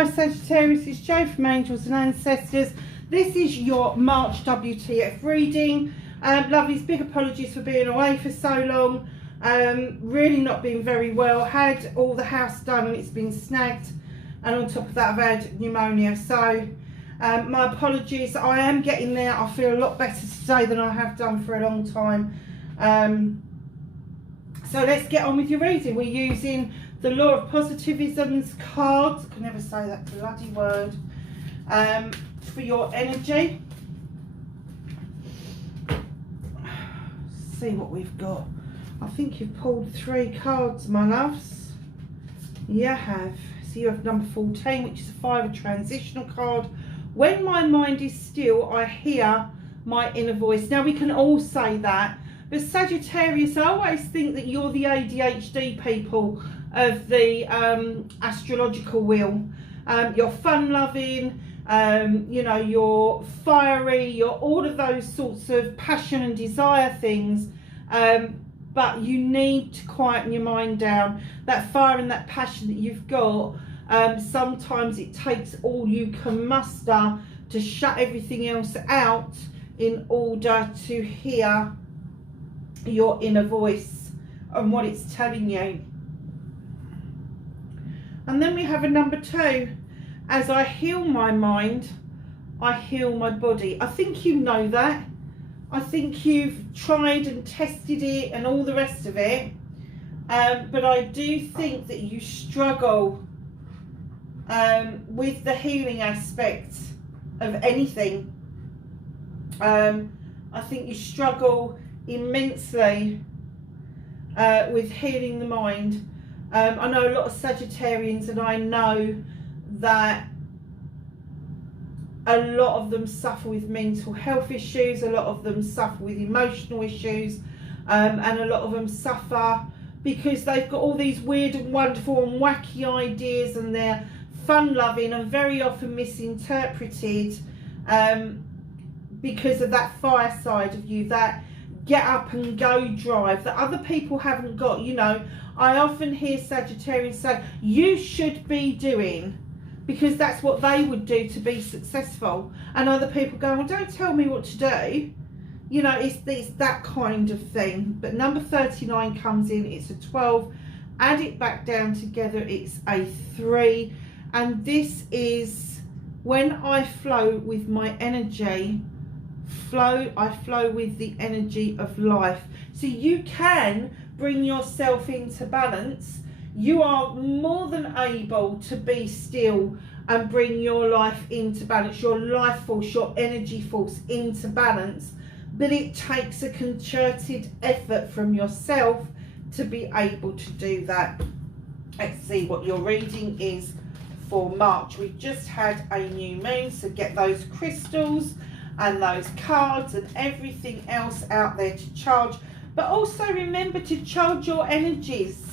Hi Sagittarius, it's Jo from Angels and Ancestors. This is your March WTF reading. Lovelies, big apologies for being away for so long. Really not been very well. Had all the house done and it's been snagged. And on top of that, I've had pneumonia. So my apologies. I am getting there. I feel a lot better today than I have done for a long time. So let's get on with your reading. We're using the Law of Positivism's cards. I can never say that bloody word. For your energy. See what we've got. I think you've pulled 3 cards, my loves. You have. So you have number 14, which is a 5, a transitional card. When my mind is still, I hear my inner voice. Now we can all say that. But Sagittarius, I always think that you're the ADHD people of the astrological wheel. You're fun-loving, you know, you're fiery, you're all of those sorts of passion and desire things. But you need to quieten your mind down. That fire and that passion that you've got, sometimes it takes all you can muster to shut everything else out in order to hear your inner voice and what it's telling you. And then we have a number 2. As I heal my mind, I heal my body. I think you know that. I think you've tried and tested it and all the rest of it. But I do think that you struggle with the healing aspect of anything. I think you struggle immensely with healing the mind. I know a lot of Sagittarians, and I know that a lot of them suffer with mental health issues, a lot of them suffer with emotional issues, and a lot of them suffer because they've got all these weird and wonderful and wacky ideas, and they're fun-loving and very often misinterpreted because of that fire side of you, that get up and go drive that other people haven't got. You know, I often hear Sagittarians say, you should be doing, because that's what they would do to be successful. And other people go, well, don't tell me what to do. You know, it's that kind of thing. But number 39 comes in, it's a 12. Add it back down together, it's a 3. And this is when I flow with my energy. I flow with the energy of life. So you can bring yourself into balance. You are more than able to be still and bring your life into balance, your life force, your energy force into balance. But it takes a concerted effort from yourself to be able to do that. Let's see what your reading is for March. We've just had a new moon, so get those crystals and those cards and everything else out there to charge. But also remember to charge your energies.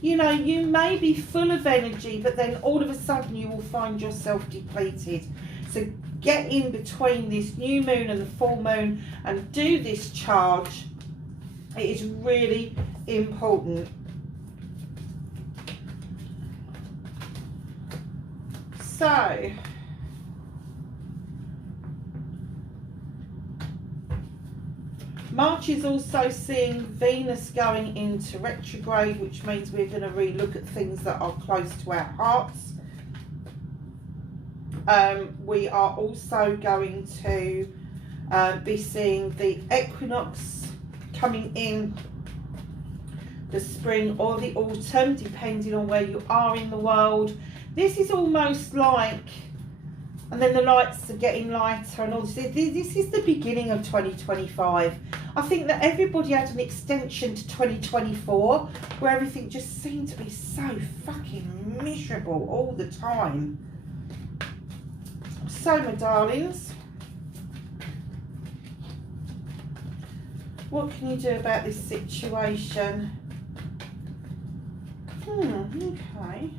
You know, you may be full of energy, but then all of a sudden you will find yourself depleted. So get in between this new moon and the full moon and do this charge. It is really important. So March is also seeing Venus going into retrograde, which means we're going to relook at things that are close to our hearts. We are also going to be seeing the equinox coming in, the spring or the autumn, depending on where you are in the world. This is almost like, and then the lights are getting lighter and all this. This is the beginning of 2025. I think that everybody had an extension to 2024 where everything just seemed to be so fucking miserable all the time. So, my darlings, what can you do about this situation? Okay.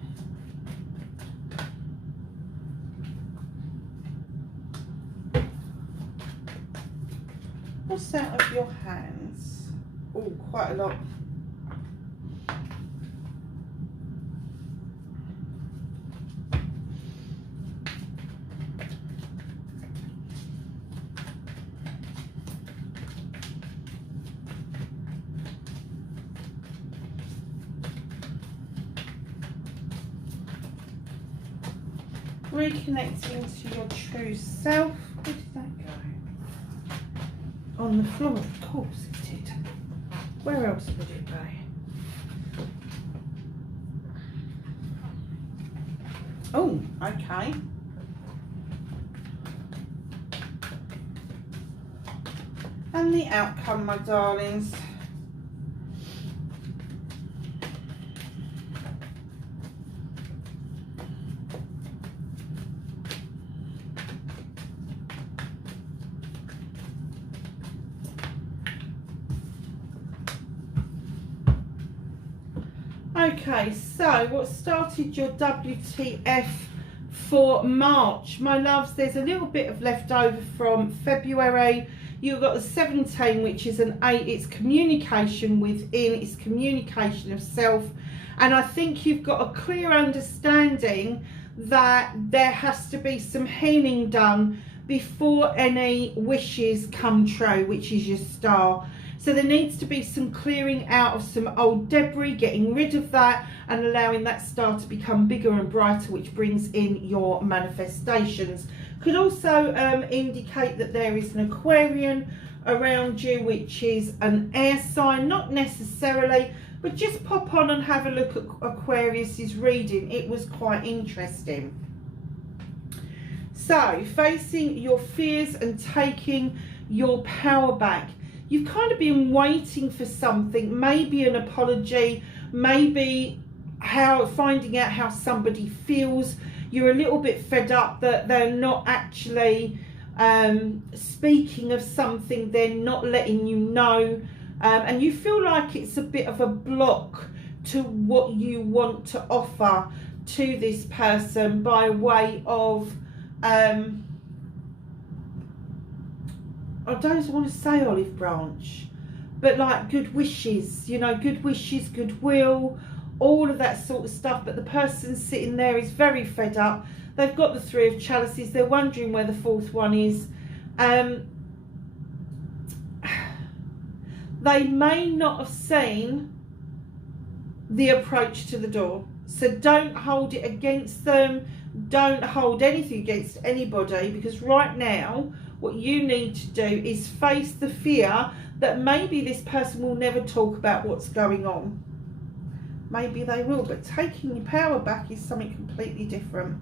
What's out of your hands? Oh, quite a lot. Reconnecting to your true self. Where did that go? On the floor, of course it did. Where else would it go? Oh, okay. And the outcome, my darlings. Okay, so what started your WTF for March? My loves, there's a little bit of leftover from February. You've got the 17, which is an 8. It's communication within, it's communication of self. And I think you've got a clear understanding that there has to be some healing done before any wishes come true, which is your star. So there needs to be some clearing out of some old debris, getting rid of that and allowing that star to become bigger and brighter, which brings in your manifestations. Could also indicate that there is an Aquarian around you, which is an air sign, not necessarily, but just pop on and have a look at Aquarius's reading. It was quite interesting. So, facing your fears and taking your power back. You've kind of been waiting for something, maybe an apology, maybe finding out how somebody feels. You're a little bit fed up that they're not actually speaking of something, they're not letting you know, and you feel like it's a bit of a block to what you want to offer to this person by way of I don't want to say olive branch, but like good wishes, you know, good wishes, goodwill, all of that sort of stuff. But the person sitting there is very fed up. They've got the 3 of chalices. They're wondering where the 4th one is. They may not have seen the approach to the door. So don't hold it against them. Don't hold anything against anybody, because right now what you need to do is face the fear that maybe this person will never talk about what's going on. Maybe they will, but taking your power back is something completely different.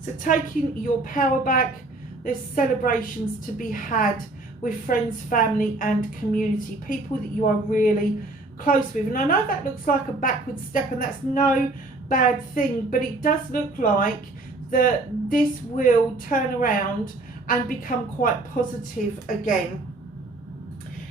So taking your power back, there's celebrations to be had with friends, family and community, people that you are really close with. And I know that looks like a backward step, and that's no bad thing, but it does look like that this will turn around and become quite positive again.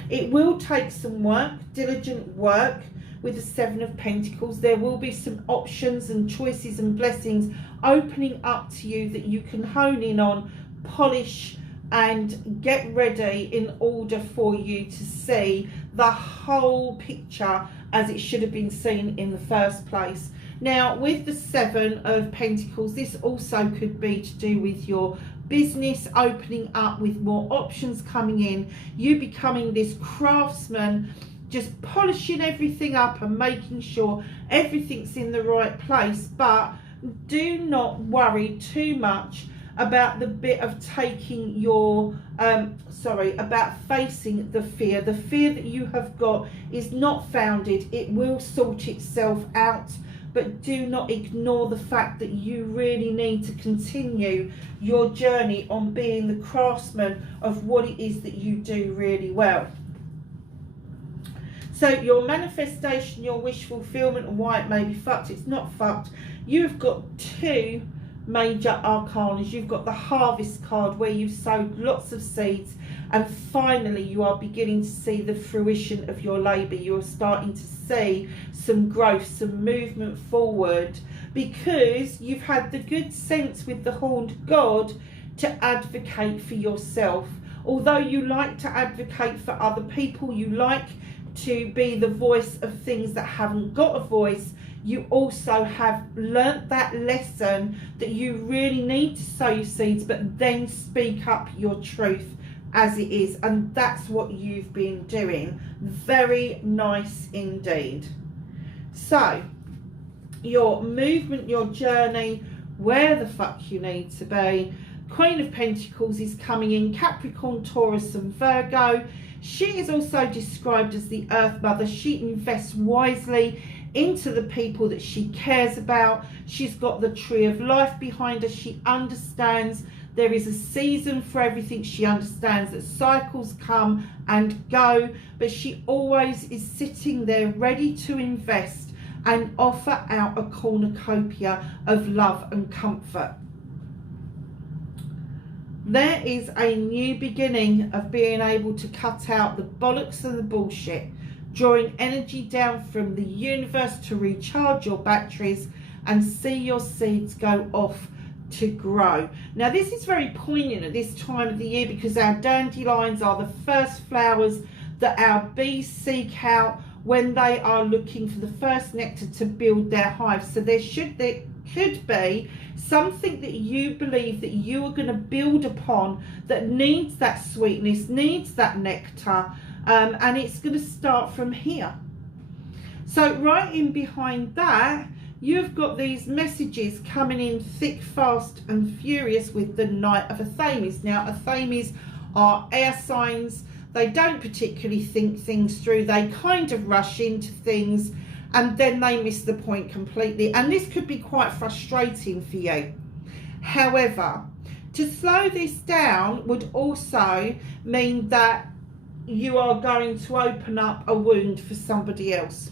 It will take some work, diligent work. With the 7 of Pentacles, there will be some options and choices and blessings opening up to you that you can hone in on, polish and get ready in order for you to see the whole picture as it should have been seen in the first place. Now, with the 7 of Pentacles, this also could be to do with your business opening up, with more options coming in, you becoming this craftsman, just polishing everything up and making sure everything's in the right place. But do not worry too much about the bit of taking your about facing the fear. The fear that you have got is not founded. It will sort itself out. But do not ignore the fact that you really need to continue your journey on being the craftsman of what it is that you do really well. So your manifestation, your wish fulfillment, and why it may be fucked, it's not fucked. You've got 2 major arcanas. You've got the harvest card, where you've sowed lots of seeds, and finally you are beginning to see the fruition of your labour. You're starting to see some growth, some movement forward, because you've had the good sense with the Horned God to advocate for yourself. Although you like to advocate for other people, you like to be the voice of things that haven't got a voice, you also have learnt that lesson that you really need to sow your seeds, but then speak up your truth as it is. And that's what you've been doing. Very nice indeed. So your movement, your journey where the fuck you need to be. Queen of Pentacles is coming in, Capricorn, Taurus and Virgo. She is also described as the Earth Mother. She invests wisely into the people that she cares about. She's got the Tree of Life behind her. She understands there is a season for everything. She understands that cycles come and go, but she always is sitting there ready to invest and offer out a cornucopia of love and comfort. There is a new beginning of being able to cut out the bollocks and the bullshit, drawing energy down from the universe to recharge your batteries and see your seeds go off to grow. Now this is very poignant at this time of the year because our dandelions are the first flowers that our bees seek out when they are looking for the first nectar to build their hive. So there could be something that you believe that you are going to build upon that needs that sweetness, needs that nectar, and it's going to start from here. So right in behind that, you've got these messages coming in thick, fast and furious with the Knight of Athames. Now Athames are air signs. They don't particularly think things through. They kind of rush into things and then they miss the point completely. And this could be quite frustrating for you. However, to slow this down would also mean that you are going to open up a wound for somebody else.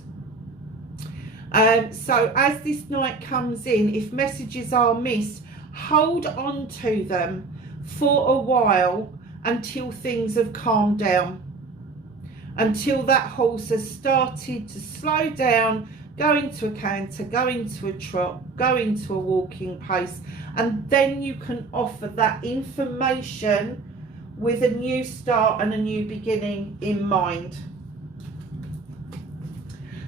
So as this night comes in, if messages are missed, hold on to them for a while until things have calmed down, until that horse has started to slow down, go into a canter, go into a trot, go into a walking pace, and then you can offer that information with a new start and a new beginning in mind.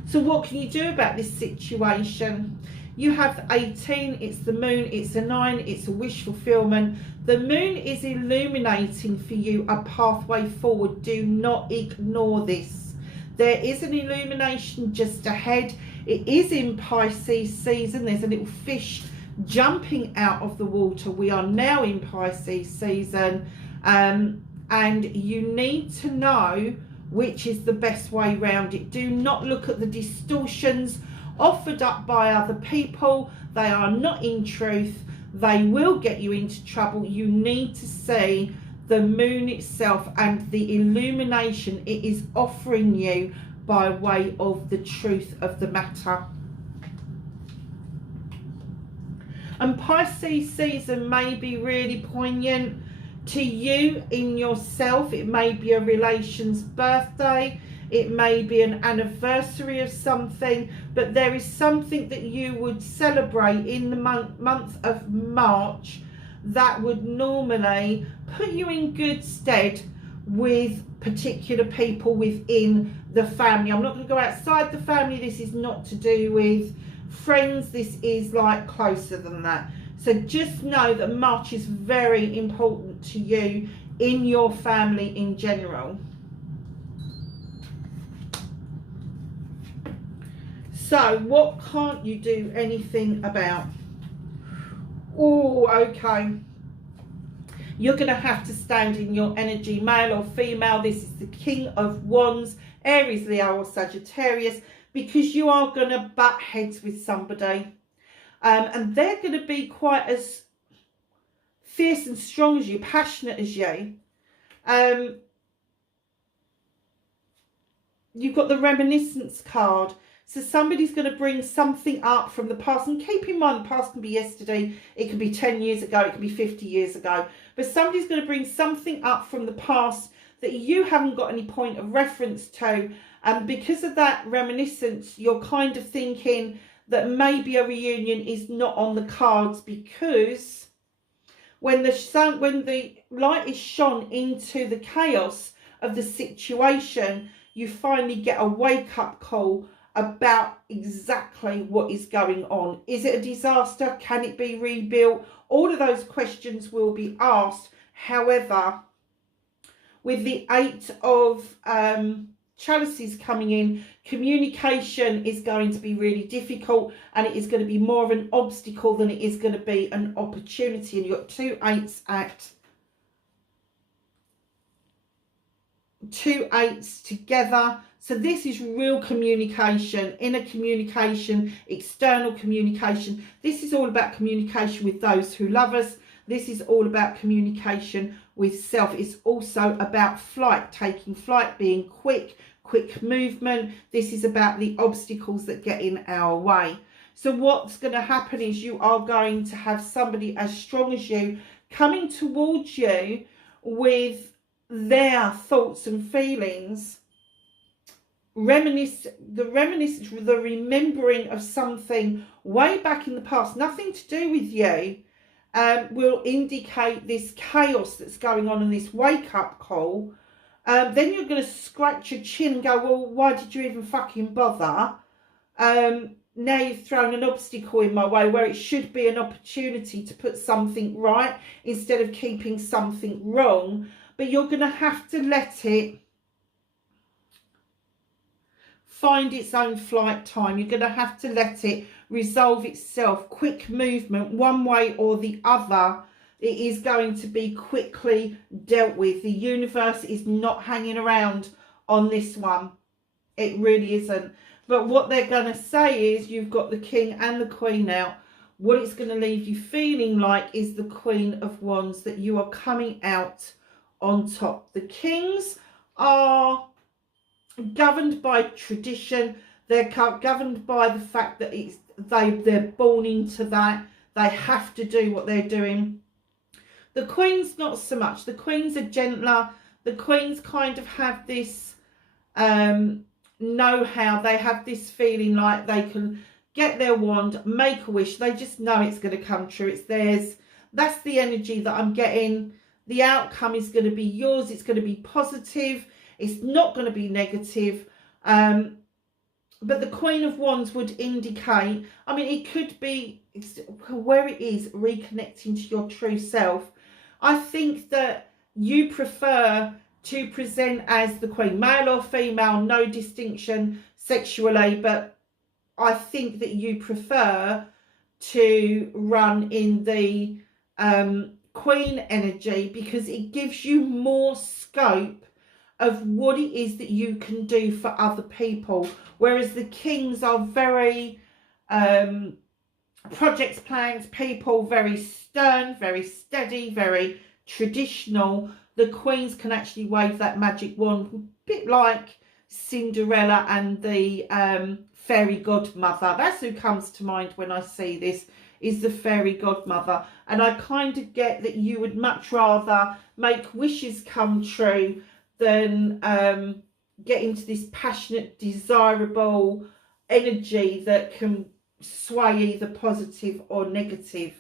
So what can you do about this situation? You have 18, it's the moon, it's a 9, it's a wish fulfillment. The moon is illuminating for you a pathway forward. Do not ignore this. There is an illumination just ahead. It is in Pisces season. There's a little fish jumping out of the water. We are now in Pisces season, and you need to know which is the best way round it. Do not look at the distortions offered up by other people. They are not in truth. They will get you into trouble. You need to see the moon itself and the illumination it is offering you by way of the truth of the matter. And Pisces season may be really poignant to you in yourself. It may be a relation's birthday, it may be an anniversary of something, but there is something that you would celebrate in the month of March that would normally put you in good stead with particular people within the family. I'm not going to go outside the family. This is not to do with friends. This is like closer than that. So just know that March is very important to you in your family in general. So what can't you do anything about? Oh, okay. You're going to have to stand in your energy, male or female. This is the King of Wands, Aries, Leo or Sagittarius, because you are going to butt heads with somebody. And they're going to be quite as fierce and strong as you, passionate as you. You've got the reminiscence card. So somebody's going to bring something up from the past. And keep in mind, the past can be yesterday. It can be 10 years ago. It can be 50 years ago. But somebody's going to bring something up from the past that you haven't got any point of reference to. And because of that reminiscence, you're kind of thinking that maybe a reunion is not on the cards, because when the light is shone into the chaos of the situation, you finally get a wake-up call about exactly what is going on. Is it a disaster? Can it be rebuilt? All of those questions will be asked. However, with the 8 of chalices coming in, communication is going to be really difficult, and it is going to be more of an obstacle than it is going to be an opportunity. And you've got two eights together. So this is real communication, inner communication, external communication. This is all about communication with those who love us. This is all about communication with self. It's also about flight, taking flight, being quick movement. This is about the obstacles that get in our way. So what's going to happen is you are going to have somebody as strong as you coming towards you with their thoughts and feelings, the remembering of something way back in the past, nothing to do with you, will indicate this chaos that's going on and this wake-up call. Then you're going to scratch your chin and go, well, why did you even fucking bother? Now you've thrown an obstacle in my way where it should be an opportunity to put something right instead of keeping something wrong. But you're going to have to let it find its own flight time. You're going to have to let it resolve itself. Quick movement, one way or the other. It is going to be quickly dealt with. The universe is not hanging around on this one. It really isn't. But what they're going to say is you've got the King and the Queen out. What it's going to leave you feeling like is the Queen of Wands, that you are coming out on top. The Kings are governed by tradition. They're governed by the fact that they're born into that. They have to do what they're doing. The Queens, not so much. The Queens are gentler. The Queens kind of have this know-how. They have this feeling like they can get their wand, make a wish. They just know it's going to come true. It's theirs. That's the energy that I'm getting. The outcome is going to be yours. It's going to be positive. It's not going to be negative. But the Queen of Wands would indicate, I mean, it could be where it is reconnecting to your true self. I think that you prefer to present as the Queen, male or female, no distinction sexually, but I think that you prefer to run in the Queen energy because it gives you more scope of what it is that you can do for other people, whereas the Kings are very projects, plans, people, very stern, very steady, very traditional. The Queens can actually wave that magic wand, a bit like Cinderella and the fairy godmother. That's who comes to mind when I see this, is the fairy godmother. And I kind of get that you would much rather make wishes come true than get into this passionate, desirable energy that can sway either positive or negative.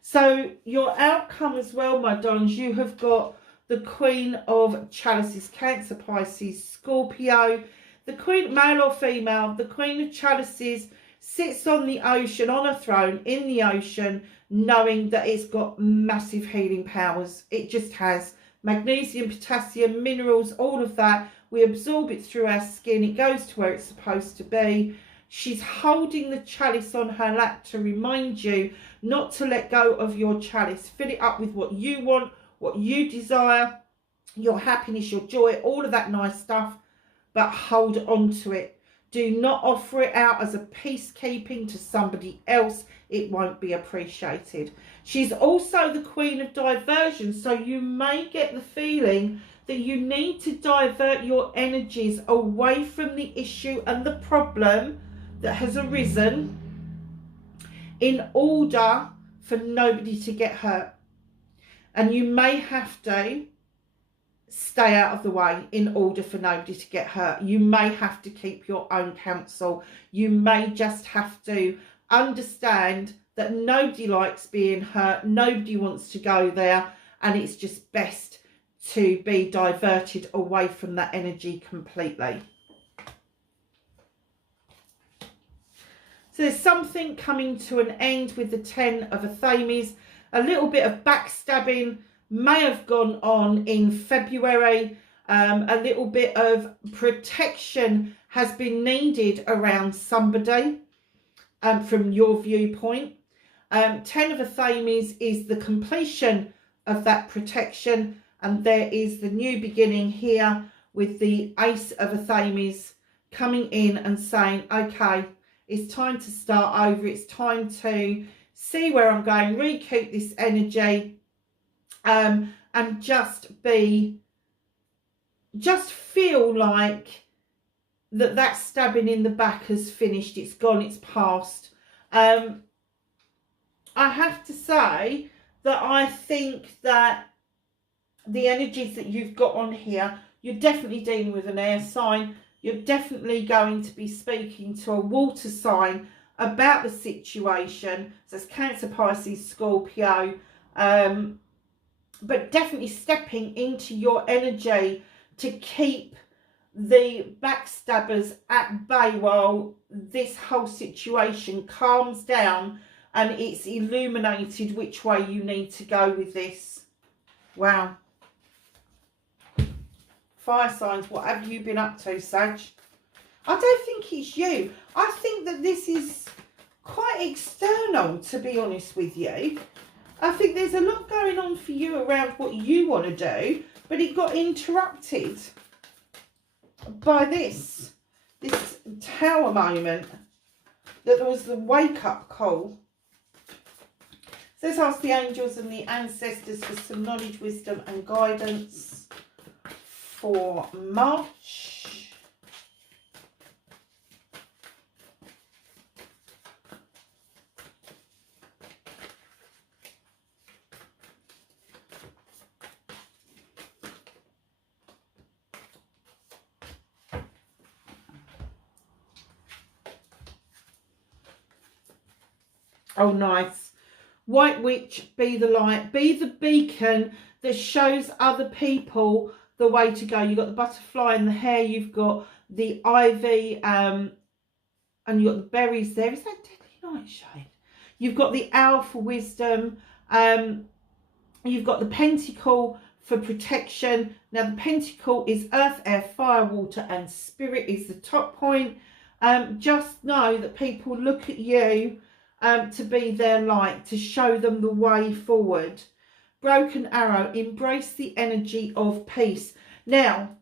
So your outcome as well, my darlings, you have got the Queen of Chalices, Cancer, Pisces, Scorpio. The Queen, male or female, the Queen of Chalices sits on the ocean, on a throne in the ocean, knowing that it's got massive healing powers. It just has. Magnesium, potassium, minerals, all of that. We absorb it through our skin. It goes to where it's supposed to be. She's holding the chalice on her lap to remind you not to let go of your chalice. Fill it up with what you want, what you desire, your happiness, your joy, all of that nice stuff, but hold on to it. Do not offer it out as a peacekeeping to somebody else. It won't be appreciated. She's also the Queen of Diversion, so you may get the feeling that you need to divert your energies away from the issue and the problem that has arisen in order for nobody to get hurt. And you may have to stay out of the way in order for nobody to get hurt. You may have to keep your own counsel. You may just have to understand that nobody likes being hurt. Nobody wants to go there. And it's just best to be diverted away from that energy completely. So there's something coming to an end with the 10 of Athames. A little bit of backstabbing may have gone on in February. A little bit of protection has been needed around somebody from your viewpoint. 10 of Athames is the completion of that protection, and there is the new beginning here with the Ace of Athames coming in and saying, okay, it's time to start over. It's time to see where I'm going, recoup this energy, and just feel like that stabbing in the back has finished. It's gone, it's past. I have to say that I think that the energies that you've got on here, you're definitely dealing with an air sign. You're definitely going to be speaking to a water sign about the situation. So it's Cancer, Pisces, Scorpio. But definitely stepping into your energy to keep the backstabbers at bay while this whole situation calms down and it's illuminated which way you need to go with this. Wow. Fire signs, what have you been up to, Sag? I don't think it's you. I think that this is quite external, to be honest with you. I think there's a lot going on for you around what you want to do, but it got interrupted by this tower moment, that there was the wake-up call. So let's ask the angels and the ancestors for some knowledge, wisdom and guidance for March. Oh, nice. White Witch, be the light, be the beacon that shows other people the way to go. You've got the butterfly in the hair, you've got the ivy, and you've got the berries there. Is that deadly nightshade? You've got the owl for wisdom. You've got the pentacle for protection. Now, the pentacle is earth, air, fire, water, and spirit is the top point. Just know that people look at you to be their light, to show them the way forward. Broken arrow, embrace the energy of peace. Now,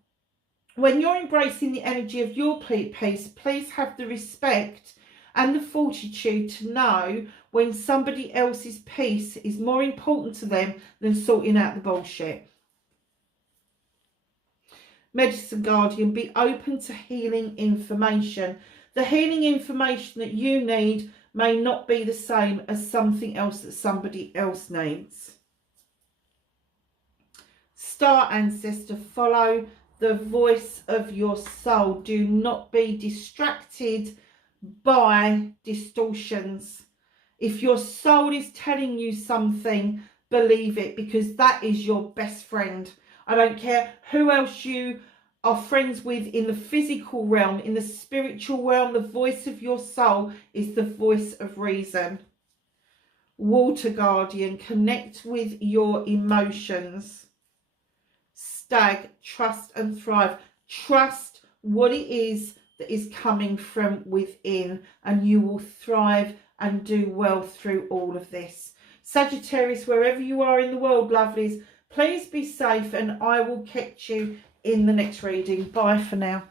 when you're embracing the energy of your peace, please have the respect and the fortitude to know when somebody else's peace is more important to them than sorting out the bullshit. Medicine Guardian, be open to healing information. The healing information that you need may not be the same as something else that somebody else needs. Star Ancestor, follow the voice of your soul. Do not be distracted by distortions. If your soul is telling you something, believe it, because that is your best friend. I don't care who else you are friends with in the physical realm, in the spiritual realm, the voice of your soul is the voice of reason. Water Guardian, connect with your emotions. Stag, trust and thrive. Trust what it is that is coming from within, and you will thrive and do well through all of this. Sagittarius, wherever you are in the world, lovelies, please be safe, and I will catch you in the next reading. Bye for now.